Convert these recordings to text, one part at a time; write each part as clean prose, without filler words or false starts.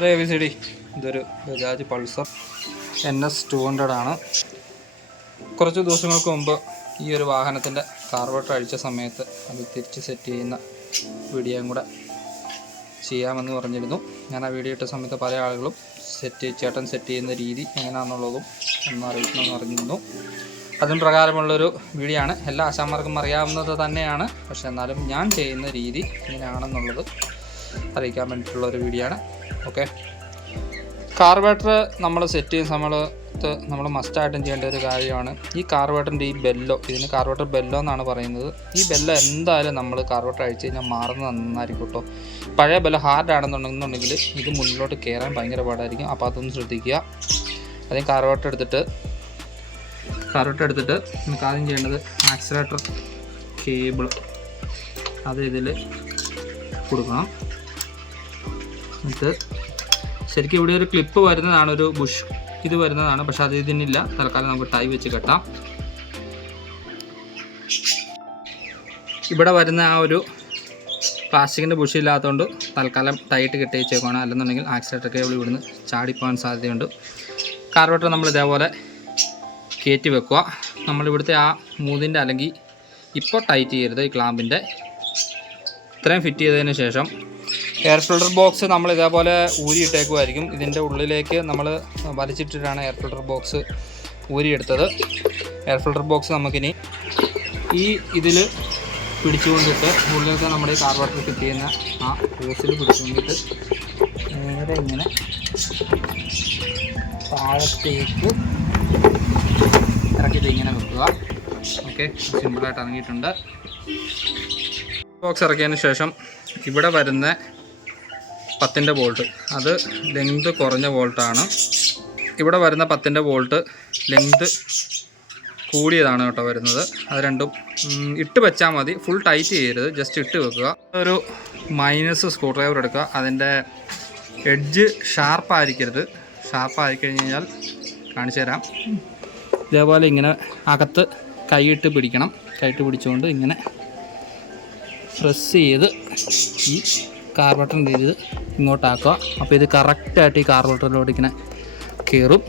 ABCD ഇതൊരു Bajaj Pulsar NS 200 ആണ്. കുറച്ച് ദിവസങ്ങൾക്ക് മുമ്പ് ഈ ഒരു വാഹനത്തിൻ്റെ കാർബറേറ്റർ അഴിച്ച സമയത്ത് അത് തിരിച്ച് സെറ്റ് ചെയ്യുന്ന വീഡിയോയും കൂടെ ചെയ്യാമെന്ന് പറഞ്ഞിരുന്നു. ഞാൻ ആ വീഡിയോ ഇട്ട സമയത്ത് പല ആളുകളും ചേട്ടൻ സെറ്റ് ചെയ്യുന്ന രീതി എങ്ങനെയാണെന്നുള്ളതും ഒന്ന് അറിയിക്കണമെന്ന് പറഞ്ഞിരുന്നു. അതിന് പ്രകാരമുള്ളൊരു വീഡിയോ ആണ്. എല്ലാ ആശാന്മാർക്കും അറിയാവുന്നത് തന്നെയാണ്, പക്ഷെ എന്നാലും ഞാൻ ചെയ്യുന്ന രീതി എങ്ങനെയാണെന്നുള്ളത് അറിയിക്കാൻ വേണ്ടിയിട്ടുള്ളൊരു വീഡിയോ ആണ്. ഓക്കെ, കാർബറേറ്റർ നമ്മൾ സെറ്റ് ചെയ്യുന്ന സമയത്ത് നമ്മൾ മസ്റ്റായിട്ടും ചെയ്യേണ്ട ഒരു കാര്യമാണ് ഈ കാർബറേറ്ററിൻ്റെ ഈ ബെല്ലോ. ഇതിന് കാർബറേറ്റർ ബെല്ലോ എന്നാണ് പറയുന്നത്. ഈ ബെല്ലോ എന്തായാലും നമ്മൾ കാർബറേറ്റർ അഴിച്ച് കഴിഞ്ഞാൽ മാറുന്നത് നന്നായിരിക്കും കേട്ടോ. പഴയ ബെല്ലോ ഹാർഡ് ആണെന്നുണ്ടെങ്കിൽ ഇത് മുന്നിലോട്ട് കയറാൻ ഭയങ്കര പാടായിരിക്കും. അപ്പോൾ അതൊന്ന് ശ്രദ്ധിക്കുക. അതിന് കാർബറേറ്റർ എടുത്തിട്ട് നമുക്ക് ആദ്യം ചെയ്യേണ്ടത് ആക്സിലേറ്റർ കേബിൾ അത് ഇതിൽ കൊടുക്കണം. എന്നിട്ട് ശരിക്കും ഇവിടെ ഒരു ക്ലിപ്പ് വരുന്നതാണ്, ഒരു ബുഷ് ഇത് വരുന്നതാണ്, പക്ഷെ അത് ഇതിനില്ല. തൽക്കാലം നമുക്ക് ടൈ വെച്ച് കെട്ടാം. ഇവിടെ വരുന്ന ആ ഒരു പ്ലാസ്റ്റിക്കിൻ്റെ ബുഷ് ഇല്ലാത്തതുകൊണ്ട് തൽക്കാലം ടൈറ്റ് കെട്ടി വെച്ചേക്കാണ്. അല്ലെന്നുണ്ടെങ്കിൽ ആക്സിലേറ്റർ കേബിൾ ഇവിടുന്ന് ചാടിപ്പോകാൻ സാധ്യതയുണ്ട്. കാർബറേറ്റർ നമ്മൾ ഇതേപോലെ കയറ്റി വെക്കുക. നമ്മളിവിടുത്തെ ആ മൂന്നിൻ്റെ അല്ലെങ്കിൽ ഇപ്പോൾ ടൈറ്റ് ചെയ്യരുത്, ഈ ക്ലാമ്പിൻ്റെ ഇത്രയും ഫിറ്റ് ചെയ്തതിന് ശേഷം എയർ ഫിൽട്ടർ ബോക്സ് നമ്മൾ ഇതേപോലെ ഊരിയിട്ടേക്കുമായിരിക്കും. ഇതിൻ്റെ ഉള്ളിലേക്ക് നമ്മൾ വലിച്ചിട്ടിട്ടാണ് എയർ ഫിൽട്ടർ ബോക്സ് ഊരിയെടുത്തത്. എയർ ഫിൽട്ടർ ബോക്സ് നമുക്കിനി ഈ ഇതിൽ പിടിച്ചുകൊണ്ടിട്ട് ഉള്ളിലത്തെ നമ്മുടെ ഈ കാർബറേറ്റർ ഫിറ്റ് ചെയ്യുന്ന ആ ഹോസിൽ പിടിച്ചുകൊണ്ടിട്ട് നേരെ ഇങ്ങനെ താഴത്തേക്ക് ഇറക്കിയിട്ട് ഇങ്ങനെ വെക്കുക. ഓക്കെ, സിമ്പിളായിട്ട് ഇറങ്ങിയിട്ടുണ്ട്. ബോക്സ് ഇറക്കിയതിന് ശേഷം ഇവിടെ വരുന്ന 10-ന്റെ ബോൾട്ട് അത് ലെങ്ത് കുറഞ്ഞ ബോൾട്ടാണ്. ഇവിടെ വരുന്ന 10-ന്റെ ബോൾട്ട് ലെങ്ത് കൂടിയതാണ് കേട്ടോ വരുന്നത്. അത് രണ്ടും ഇട്ട് വെച്ചാൽ മതി, ഫുൾ ടൈറ്റ് ചെയ്യരുത്, ജസ്റ്റ് ഇട്ട് വെക്കുക. ഒരു മൈനസ് സ്ക്രൂ ഡ്രൈവർ എടുക്കുക. അതിൻ്റെ എഡ്ജ് ഷാർപ്പായിരിക്കരുത്. ഷാർപ്പായി കഴിഞ്ഞ് കഴിഞ്ഞാൽ കാണിച്ചു തരാം. ഇതേപോലെ ഇങ്ങനെ അകത്ത് കൈയിട്ട് പിടിക്കണം. കൈയിട്ട് പിടിച്ചുകൊണ്ട് ഇങ്ങനെ പ്രസ് ചെയ്ത് ഈ കാർബറേറ്ററിൻ്റെ ഇത് ഇങ്ങോട്ടാക്കുക. അപ്പോൾ ഇത് കറക്റ്റായിട്ട് ഈ കാർബറേറ്ററിലോട്ട് ഇങ്ങനെ കയറും.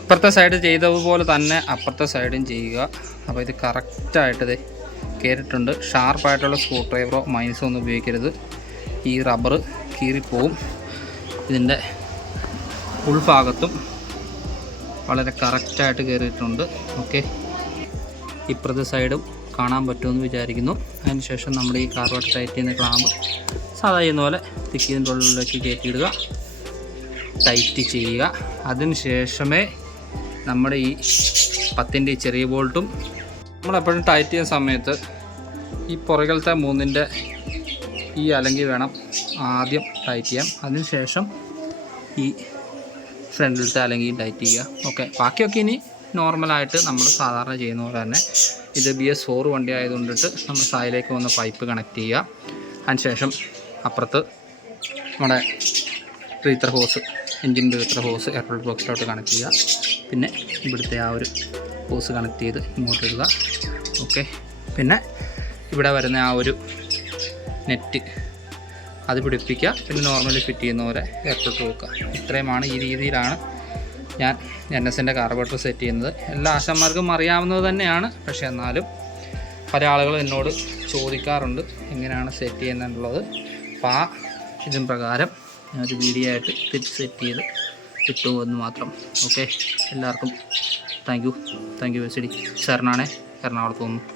ഇപ്പുറത്തെ സൈഡ് ചെയ്തതുപോലെ തന്നെ അപ്പുറത്തെ സൈഡും ചെയ്യുക. അപ്പോൾ ഇത് കറക്റ്റായിട്ട് ഇത് കയറിയിട്ടുണ്ട്. ഷാർപ്പായിട്ടുള്ള സ്ക്രൂ ഡ്രൈവറോ മൈനസോ ഒന്നും ഉപയോഗിക്കരുത്. ഈ റബ്ബർ കീറിപ്പോവും. ഇതിൻ്റെ ഉൾഭാഗത്തും വളരെ കറക്റ്റായിട്ട് കയറിയിട്ടുണ്ട്. ഓക്കെ, ഇപ്പുറത്തെ സൈഡും കാണാൻ പറ്റുമെന്ന് വിചാരിക്കുന്നു. അതിനുശേഷം നമ്മൾ ഈ കാർബറേറ്റർ ടൈറ്റ് ചെയ്യുന്ന ക്ലാമ്പ് സാധാ ചെയ്യുന്ന പോലെ തിക്കിയതിൻ്റെ ഉള്ളിലേക്ക് കയറ്റിയിടുക, ടൈറ്റ് ചെയ്യുക. അതിന് ശേഷമേ നമ്മുടെ ഈ 10-ന്റെ ഈ ചെറിയ ബോൾട്ടും നമ്മളെപ്പോഴും ടൈറ്റ് ചെയ്യുന്ന സമയത്ത് ഈ പുറകിലത്തെ 3-ന്റെ ഈ അലങ്കി വേണം ആദ്യം ടൈറ്റ് ചെയ്യാം. അതിന് ശേഷം ഈ ഫ്രണ്ടിലത്തെ അലങ്കി ടൈറ്റ് ചെയ്യുക. ഓക്കെ, ബാക്കിയൊക്കെ ഇനി നോർമലായിട്ട് നമ്മൾ സാധാരണ ചെയ്യുന്ന പോലെ തന്നെ. ഇത് BS4 വണ്ടി ആയതുകൊണ്ടിട്ട് നമ്മൾ സൈഡിലേക്ക് വന്ന പൈപ്പ് കണക്ട് ചെയ്യുക. അതിനുശേഷം അപ്പുറത്ത് നമ്മുടെ ബ്രീത്തർ ഹോസ്, എൻജിൻ ബ്രീത്തർ ഹോസ് എയർ ഫിൽട്ടർ ബോക്സിലോട്ട് കണക്ട് ചെയ്യുക. പിന്നെ ഇവിടുത്തെ ആ ഒരു ഹോസ് കണക്ട് ചെയ്ത് ഇങ്ങോട്ട് ഇടുക. ഓക്കെ, പിന്നെ ഇവിടെ വരുന്ന ആ ഒരു നെറ്റ് അത് പിടിപ്പിക്കുക. പിന്നെ നോർമലി ഫിറ്റ് ചെയ്യുന്ന പോലെ എയർ ഫിൽട്ടർ വെക്കുക. ഇത്രയുമാണ്. ഈ രീതിയിലാണ് ഞാൻ NSൻ്റെ കാർബറേറ്റർ സെറ്റ് ചെയ്യുന്നത്. എല്ലാ ആശാന്മാർക്കും അറിയാവുന്നത് തന്നെയാണ്, പക്ഷേ എന്നാലും പല ആളുകളും എന്നോട് ചോദിക്കാറുണ്ട് എങ്ങനെയാണ് സെറ്റ് ചെയ്യുന്നതെന്നുള്ളത്. അപ്പോൾ ആ ഇതിന് പ്രകാരം ഞാനൊരു വീഡിയോ ആയിട്ട് തിരിച്ച് സെറ്റ് ചെയ്ത് കിട്ടുമെന്ന് മാത്രം. ഓക്കെ, എല്ലാവർക്കും താങ്ക് യു. ABCD സാറിനാണേ എറണാകുളത്ത് തോന്നുന്നു.